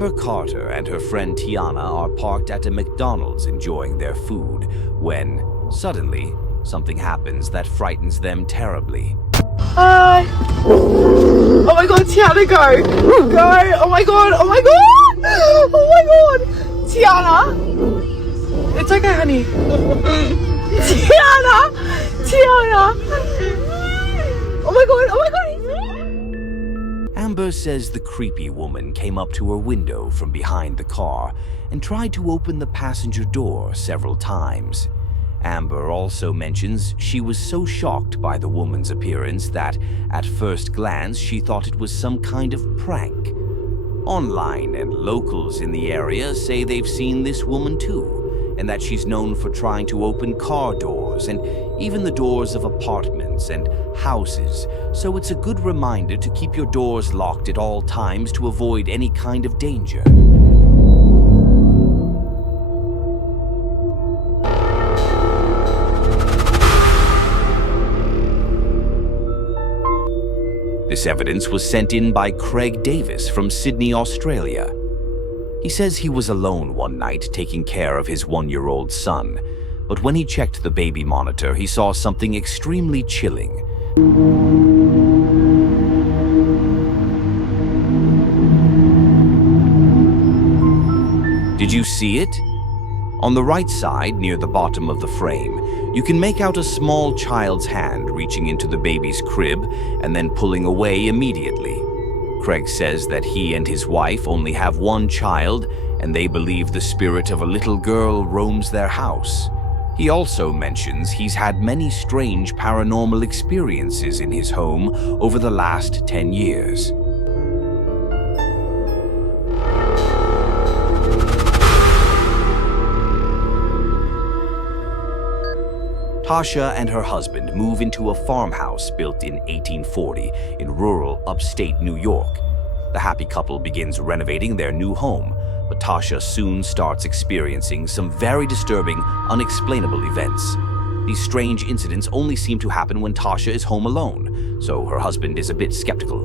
Amber Carter and her friend Tiana are parked at a McDonald's enjoying their food when, suddenly, something happens that frightens them terribly. Hi! Oh my god, Tiana, go! Go! Oh my god! Oh my god! Oh my god! Tiana! It's okay, honey. Tiana! Tiana! Oh my god! Oh my god! Amber says the creepy woman came up to her window from behind the car and tried to open the passenger door several times. Amber also mentions she was so shocked by the woman's appearance that, at first glance, she thought it was some kind of prank. Online and locals in the area say they've seen this woman too, and that she's known for trying to open car doors and even the doors of apartments and houses, so it's a good reminder to keep your doors locked at all times to avoid any kind of danger. This evidence was sent in by Craig Davis from Sydney, Australia. He says he was alone one night taking care of his 1-year-old son, but when he checked the baby monitor, he saw something extremely chilling. Did you see it? On the right side, near the bottom of the frame, you can make out a small child's hand reaching into the baby's crib and then pulling away immediately. Craig says that he and his wife only have one child, and they believe the spirit of a little girl roams their house. He also mentions he's had many strange paranormal experiences in his home over the last 10 years. Tasha and her husband move into a farmhouse built in 1840 in rural upstate New York. The happy couple begins renovating their new home, but Tasha soon starts experiencing some very disturbing, unexplainable events. These strange incidents only seem to happen when Tasha is home alone, so her husband is a bit skeptical.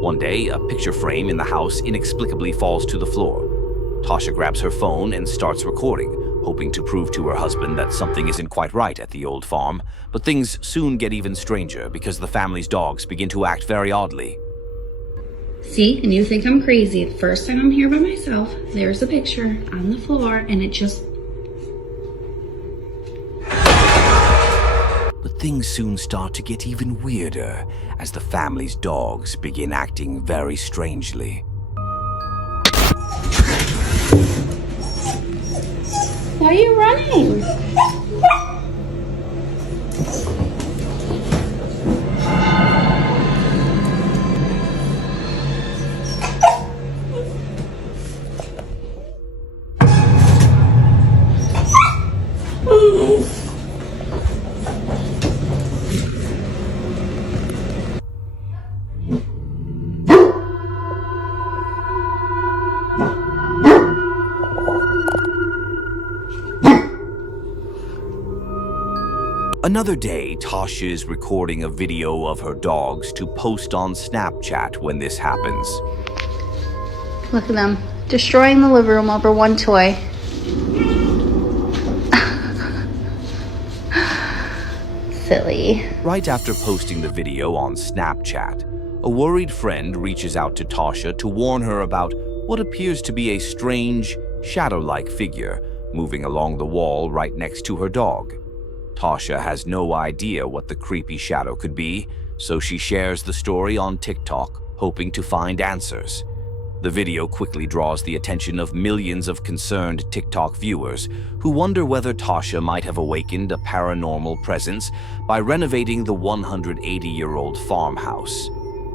One day, a picture frame in the house inexplicably falls to the floor. Tasha grabs her phone and starts recording, hoping to prove to her husband that something isn't quite right at the old farm, but things soon get even stranger because the family's dogs begin to act very oddly. See, and you think I'm crazy. The first time I'm here by myself, there's a picture on the floor, and it just... But things soon start to get even weirder as the family's dogs begin acting very strangely. Why are you running? Another day, Tasha is recording a video of her dogs to post on Snapchat when this happens. Look at them, destroying the living room over one toy. Silly. Right after posting the video on Snapchat, a worried friend reaches out to Tasha to warn her about what appears to be a strange, shadow-like figure moving along the wall right next to her dog. Tasha has no idea what the creepy shadow could be, so she shares the story on TikTok, hoping to find answers. The video quickly draws the attention of millions of concerned TikTok viewers who wonder whether Tasha might have awakened a paranormal presence by renovating the 180-year-old farmhouse.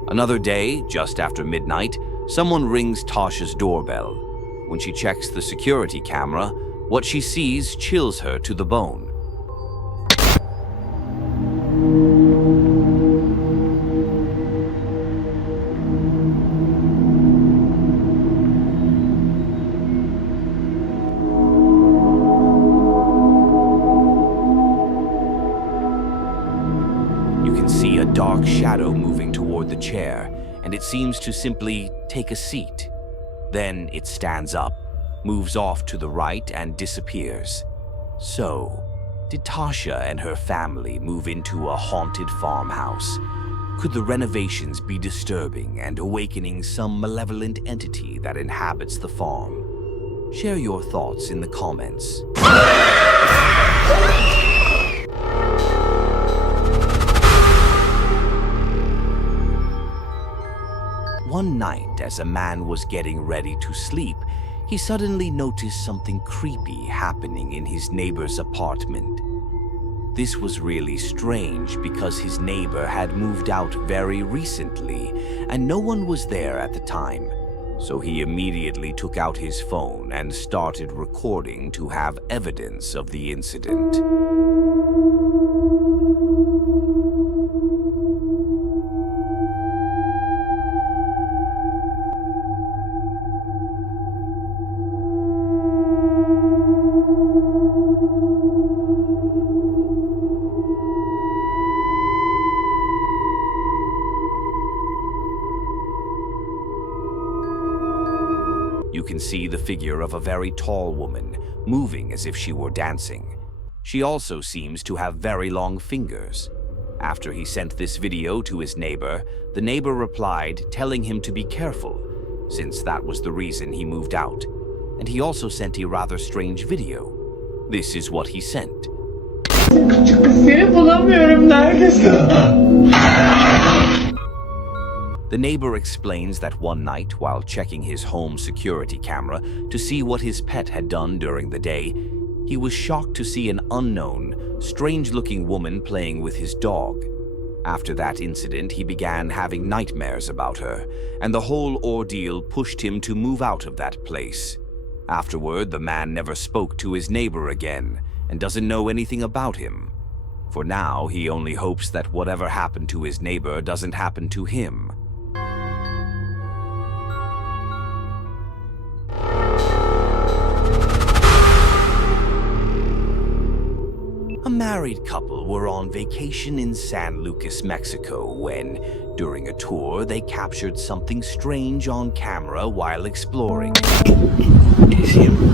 Another day, just after midnight, someone rings Tasha's doorbell. When she checks the security camera, what she sees chills her to the bone. Dark shadow moving toward the chair, and it seems to simply take a seat. Then it stands up, moves off to the right, and disappears. So, did Tasha and her family move into a haunted farmhouse? Could the renovations be disturbing and awakening some malevolent entity that inhabits the farm? Share your thoughts in the comments. One night, as a man was getting ready to sleep, he suddenly noticed something creepy happening in his neighbor's apartment. This was really strange because his neighbor had moved out very recently and no one was there at the time. So he immediately took out his phone and started recording to have evidence of the incident. You can see the figure of a very tall woman, moving as if she were dancing. She also seems to have very long fingers. After he sent this video to his neighbor, the neighbor replied, telling him to be careful, since that was the reason he moved out. And he also sent a rather strange video. This is what he sent. Seni bulamıyorum neredesin? The neighbor explains that one night, while checking his home security camera to see what his pet had done during the day, he was shocked to see an unknown, strange-looking woman playing with his dog. After that incident, he began having nightmares about her, and the whole ordeal pushed him to move out of that place. Afterward, the man never spoke to his neighbor again, and doesn't know anything about him. For now, he only hopes that whatever happened to his neighbor doesn't happen to him. A married couple were on vacation in San Lucas, Mexico, when, during a tour, they captured something strange on camera while exploring. Do you see him?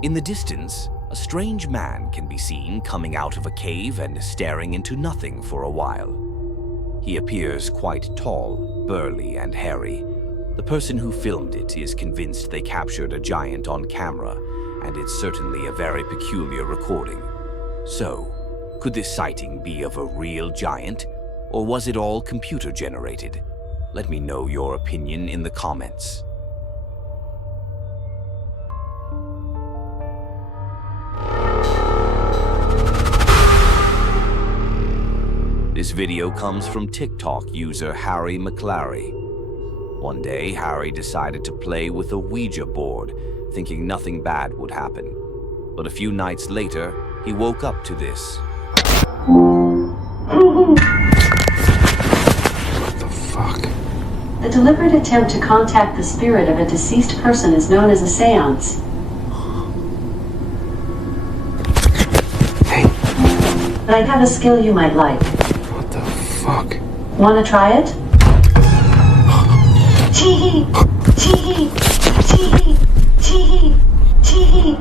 In the distance, a strange man can be seen coming out of a cave and staring into nothing for a while. He appears quite tall, burly, and hairy. The person who filmed it is convinced they captured a giant on camera, and it's certainly a very peculiar recording. So, could this sighting be of a real giant, or was it all computer-generated? Let me know your opinion in the comments. This video comes from TikTok user Harry McClary. One day, Harry decided to play with a Ouija board, thinking nothing bad would happen. But a few nights later, he woke up to this. What the fuck? The deliberate attempt to contact the spirit of a deceased person is known as a seance. Hey. But I have a skill you might like. What the fuck? Wanna try it? Chee-hee! Chee-hee! Chee-hee! Chee-hee! Chee-hee!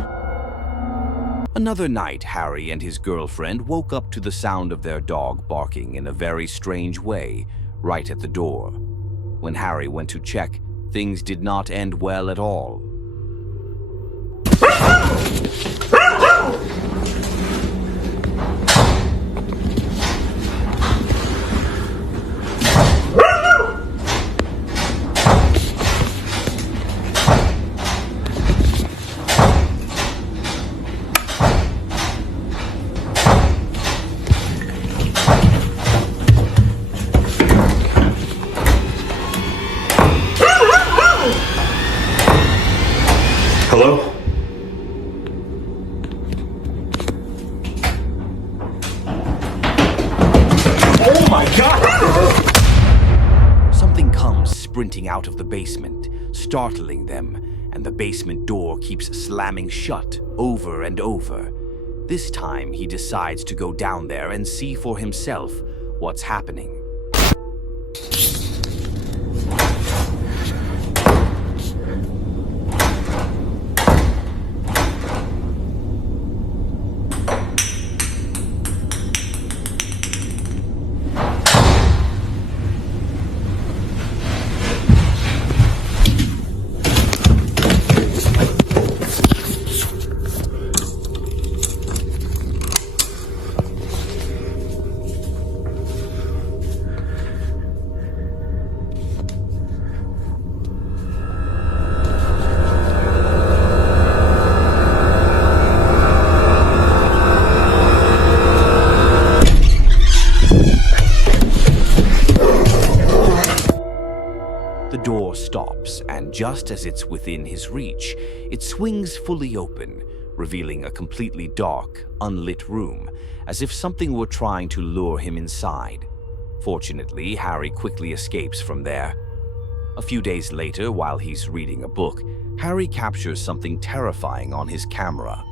Another night, Harry and his girlfriend woke up to the sound of their dog barking in a very strange way, right at the door. When Harry went to check, things did not end well at all. Hello? Oh my God! Something comes sprinting out of the basement, startling them, and the basement door keeps slamming shut over and over. This time, he decides to go down there and see for himself what's happening. The door stops, and just as it's within his reach, it swings fully open, revealing a completely dark, unlit room, as if something were trying to lure him inside. Fortunately, Harry quickly escapes from there. A few days later, while he's reading a book, Harry captures something terrifying on his camera.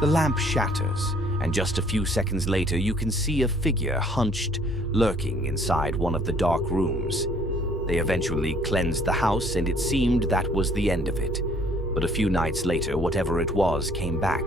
The lamp shatters, and just a few seconds later you can see a figure hunched, lurking inside one of the dark rooms. They eventually cleansed the house, and it seemed that was the end of it. But a few nights later, whatever it was came back.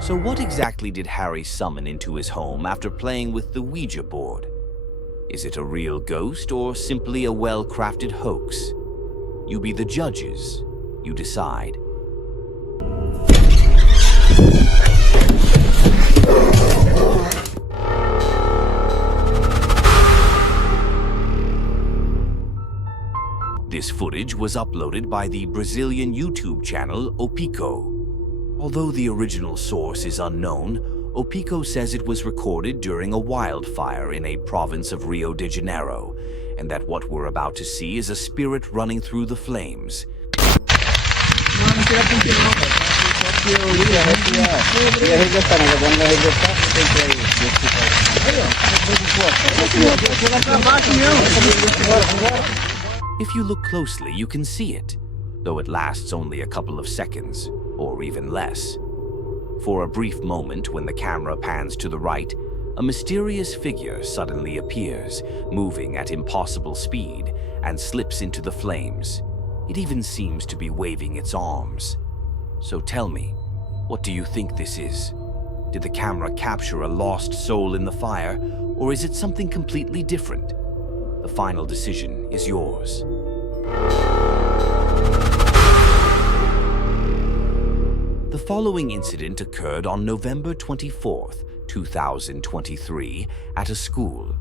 So what exactly did Harry summon into his home after playing with the Ouija board? Is it a real ghost or simply a well-crafted hoax? You be the judges. You decide. This footage was uploaded by the Brazilian YouTube channel Opico. Although the original source is unknown, Opico says it was recorded during a wildfire in a province of Rio de Janeiro, and that what we're about to see is a spirit running through the flames. If you look closely, you can see it, though it lasts only a couple of seconds, or even less. For a brief moment, when the camera pans to the right, a mysterious figure suddenly appears, moving at impossible speed, and slips into the flames. It even seems to be waving its arms. So tell me, what do you think this is? Did the camera capture a lost soul in the fire, or is it something completely different? The final decision is yours. following incident occurred on November 24th, 2023, at a school.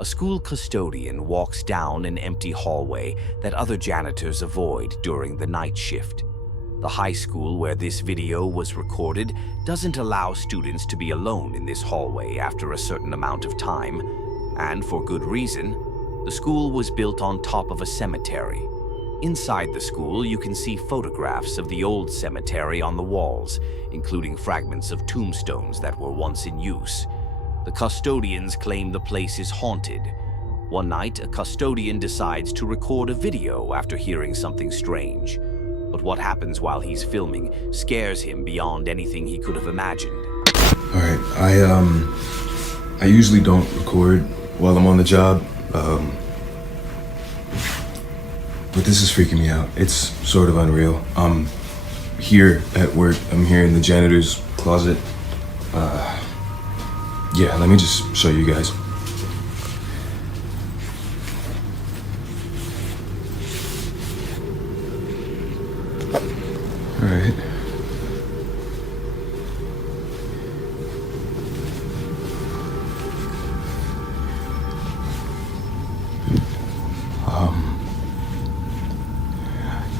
A school custodian walks down an empty hallway that other janitors avoid during the night shift. The high school where this video was recorded doesn't allow students to be alone in this hallway after a certain amount of time, and for good reason. The school was built on top of a cemetery. Inside the school, you can see photographs of the old cemetery on the walls, including fragments of tombstones that were once in use. The custodians claim the place is haunted. One night, a custodian decides to record a video after hearing something strange. But what happens while he's filming scares him beyond anything he could have imagined. All right, I usually don't record while I'm on the job, but this is freaking me out. It's sort of unreal. I'm here at work. I'm here in the janitor's closet. Yeah, let me just show you guys. All right.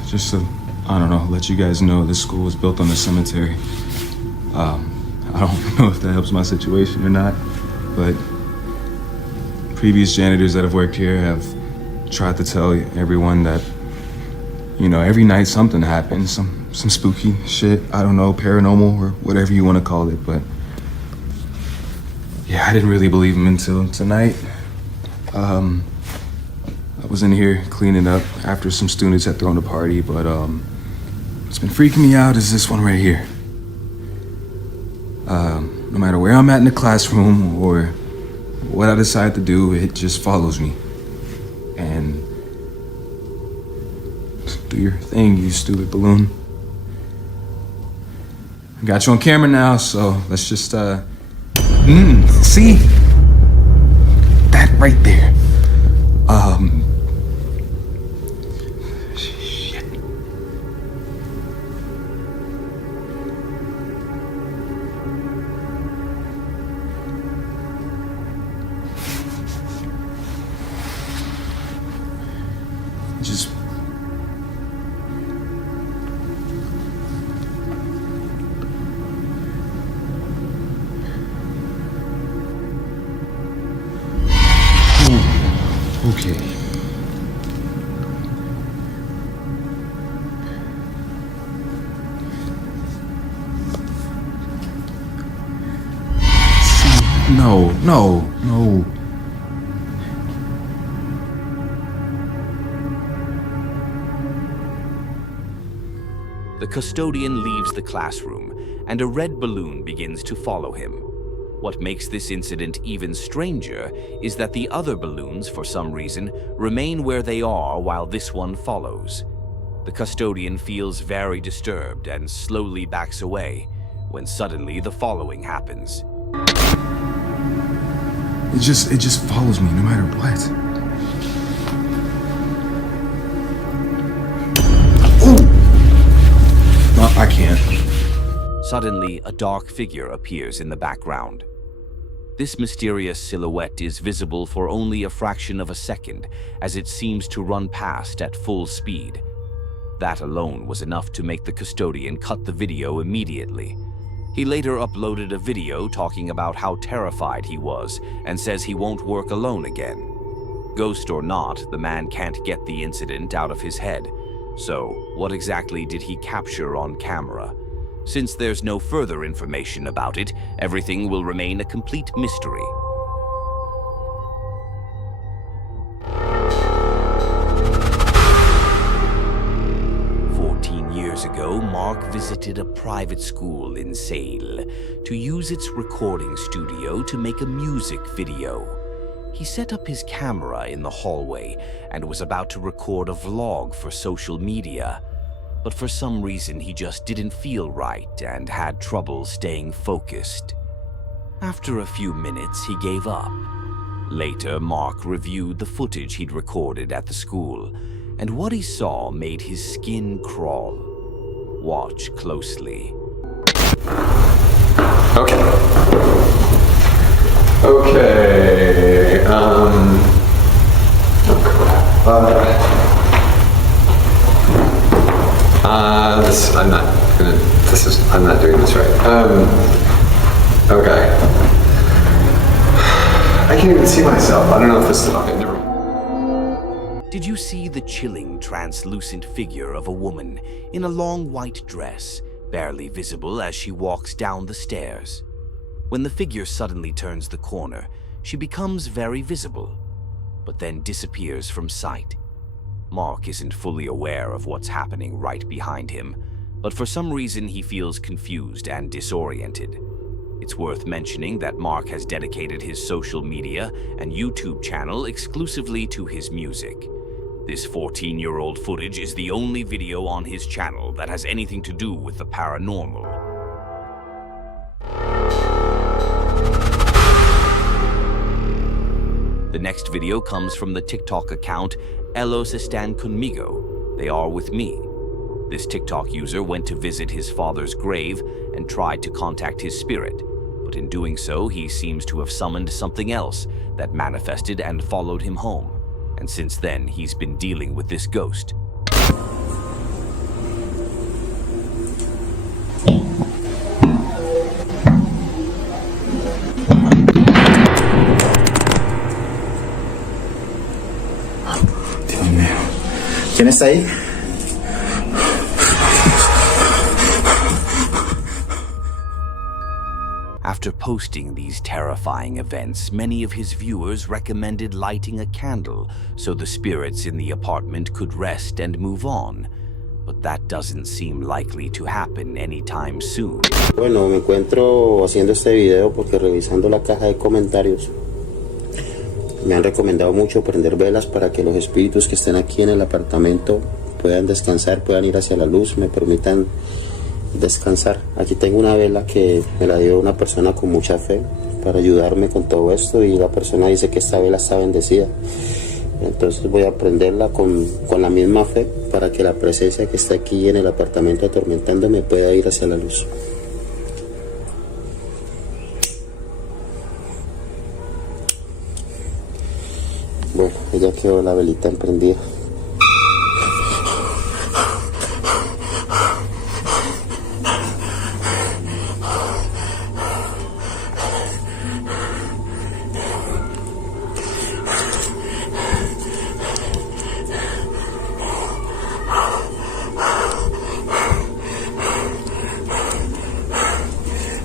Just to, I don't know, let you guys know this school was built on a cemetery. I don't know if that helps my situation or not, but previous janitors that have worked here have tried to tell everyone that, you know, every night something happens, some spooky shit, I don't know, paranormal or whatever you want to call it, but yeah, I didn't really believe them until tonight. I was in here cleaning up after some students had thrown a party, but what's been freaking me out is this one right here. No matter where I'm at in the classroom or what I decide to do, it just follows me. And do your thing, you stupid balloon. I got you on camera now, so let's just, see? That right there. Shit. Just okay. No. The custodian leaves the classroom, and a red balloon begins to follow him. What makes this incident even stranger is that the other balloons, for some reason, remain where they are while this one follows. The custodian feels very disturbed and slowly backs away, when suddenly the following happens. It just follows me no matter what. Ooh! No, I can't. Suddenly, a dark figure appears in the background. This mysterious silhouette is visible for only a fraction of a second, as it seems to run past at full speed. That alone was enough to make the custodian cut the video immediately. He later uploaded a video talking about how terrified he was and says he won't work alone again. Ghost or not, the man can't get the incident out of his head. So, what exactly did he capture on camera? Since there's no further information about it, everything will remain a complete mystery. Years ago, Mark visited a private school in Sale to use its recording studio to make a music video. He set up his camera in the hallway and was about to record a vlog for social media. But for some reason, he just didn't feel right and had trouble staying focused. After a few minutes, he gave up. Later, Mark reviewed the footage he'd recorded at the school, and what he saw made his skin crawl. Watch closely. Okay. Okay. Oh crap. I'm not doing this right. Okay. I can't even see myself. I don't know if this is, okay, never mind. Did you see the chilling, translucent figure of a woman in a long white dress, barely visible as she walks down the stairs? When the figure suddenly turns the corner, she becomes very visible, but then disappears from sight. Mark isn't fully aware of what's happening right behind him, but for some reason he feels confused and disoriented. It's worth mentioning that Mark has dedicated his social media and YouTube channel exclusively to his music. This 14-year-old footage is the only video on his channel that has anything to do with the paranormal. The next video comes from the TikTok account Ellos Están Conmigo. They are with me. This TikTok user went to visit his father's grave and tried to contact his spirit, but in doing so, he seems to have summoned something else that manifested and followed him home. And since then, he's been dealing with this ghost. Dios mío. ¿Quién está ahí? After posting these terrifying events, many of his viewers recommended lighting a candle so the spirits in the apartment could rest and move on. But that doesn't seem likely to happen anytime soon. Bueno, me encuentro haciendo este video porque revisando la caja de comentarios me han recomendado mucho prender velas para que los espíritus que estén aquí en el apartamento puedan descansar, puedan ir hacia la luz, me permitan descansar. Aquí tengo una vela que me la dio una persona con mucha fe para ayudarme con todo esto, y la persona dice que esta vela está bendecida. Entonces voy a prenderla con la misma fe para que la presencia que está aquí en el apartamento atormentándome pueda ir hacia la luz. Bueno, ya quedó la velita emprendida.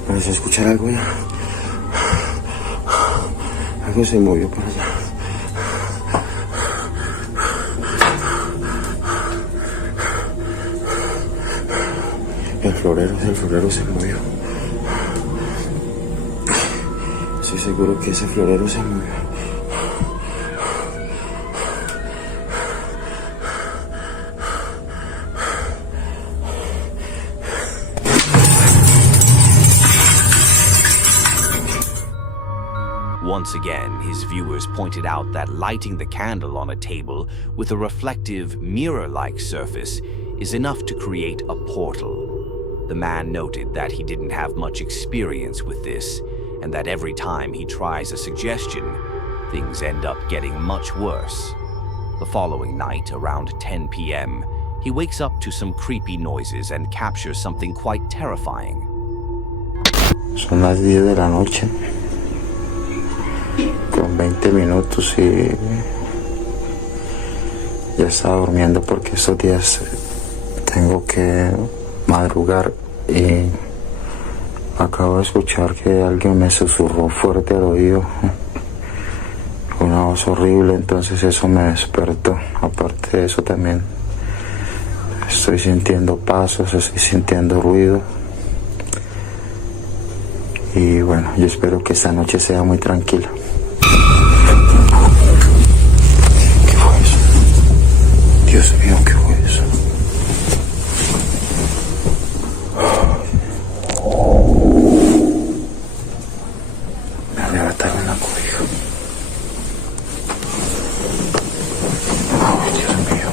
¿Puedes escuchar algo ya? Algo se movió por allá. El florero se movió. Estoy seguro que ese florero se movió. Once again, his viewers pointed out that lighting the candle on a table with a reflective, mirror-like surface is enough to create a portal. The man noted that he didn't have much experience with this, and that every time he tries a suggestion, things end up getting much worse. The following night, around 10 p.m., he wakes up to some creepy noises and captures something quite terrifying. Son las 10 de la noche, con 20 minutos, y ya estaba durmiendo porque estos días tengo que madrugar, y acabo de escuchar que alguien me susurró fuerte al oído, una voz horrible. Entonces eso me despertó. Aparte de eso, también estoy sintiendo pasos, estoy sintiendo ruido, y bueno, yo espero que esta noche sea muy tranquila. ¿Qué fue eso? Dios mío, ¿qué fue eso? Me arrebataron la cobija. Ay, Dios mío.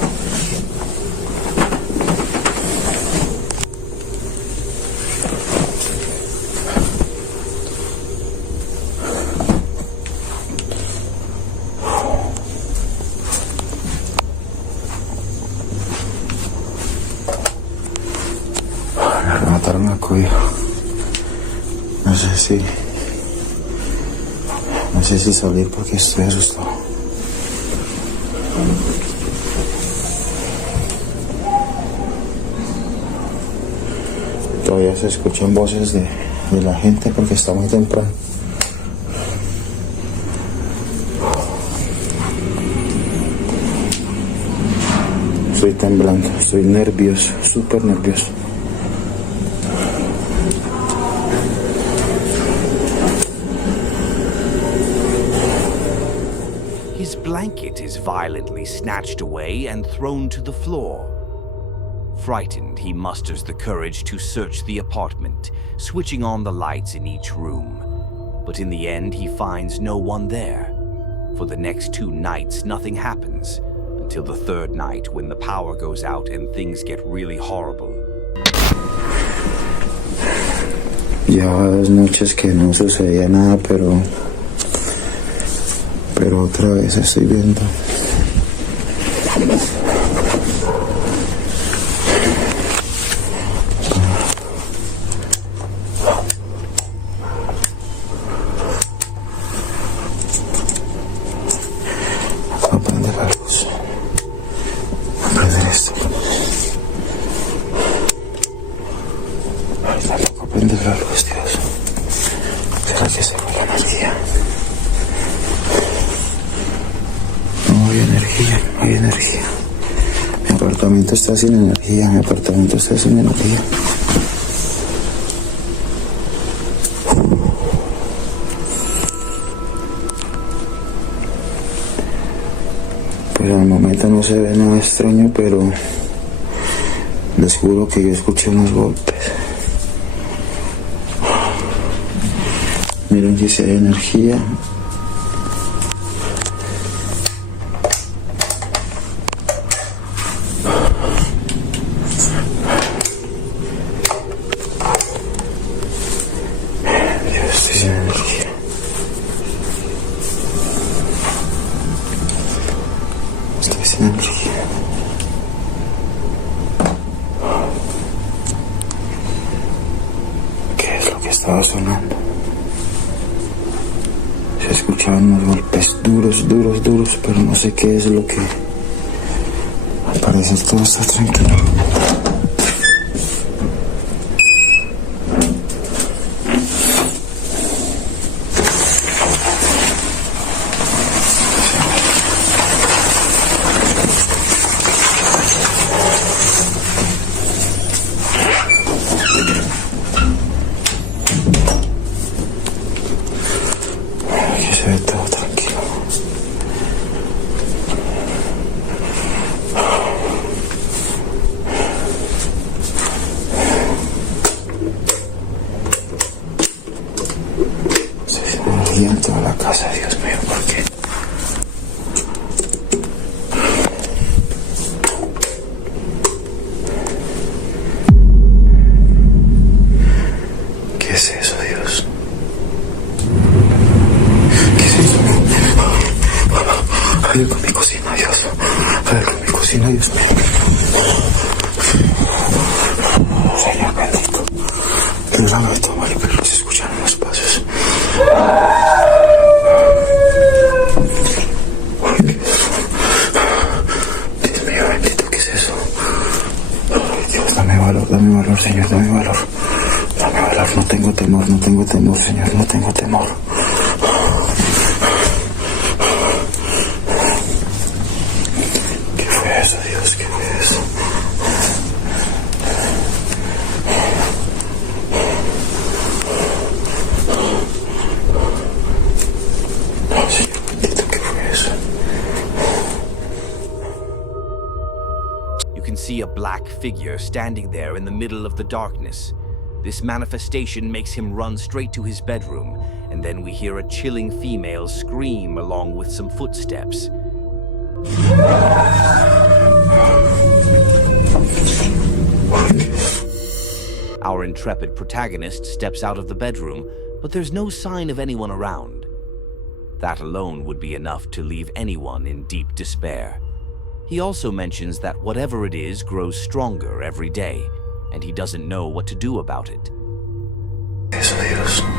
mandaron a cuello. No sé si salir porque estoy asustado. Todavía se escuchan voces de la gente porque está muy temprano. Estoy temblando, estoy nervioso, súper nervioso. His blanket is violently snatched away and thrown to the floor. Frightened, he musters the courage to search the apartment, switching on the lights in each room. But in the end, he finds no one there. For the next 2 nights, nothing happens, until the 3rd night when the power goes out and things get really horrible. Llevaba 2 noches que no sucedía nada, pero otra vez estoy viendo. Voy a prender la luz. Voy a prender esto. Ay, tampoco prender la luz, Dios. ¿Será que se fue la energía? No hay energía, no hay energía. Mi apartamento está sin energía, mi apartamento está sin energía. Pero al momento no se ve nada extraño, pero les juro que yo escuché unos golpes. Miren que si hay energía. Yo estoy sin energía. Estoy sin energía. ¿Qué es lo que estaba sonando? Se escuchaban unos golpes duros, pero no sé qué es lo que... Al parecer todo está tranquilo. Aquí se ve todo tranquilo. Se energía en toda la casa, Dios mío, ¿por qué? ¿Qué es eso, Dios? ¿Qué es eso? Hay algo en mi cocina, Dios. Hay algo en mi cocina, Dios mío. Señor bendito. Líbrame de todo mal, pero se escuchan unos pasos. Ay, Dios mío bendito, ¿qué es eso? Ay, Dios, dame valor, Señor, dame valor. Dame valor, no tengo temor, Señor, no tengo temor. ¿Qué fue eso, Dios? ¿Qué fue eso? Señor bendito, ¿qué fue eso? You can see a black figure standing there in the middle of the darkness. This manifestation makes him run straight to his bedroom, and then we hear a chilling female scream along with some footsteps. Our intrepid protagonist steps out of the bedroom, but there's no sign of anyone around. That alone would be enough to leave anyone in deep despair. He also mentions that whatever it is grows stronger every day, and he doesn't know what to do about it. Eso, Dios.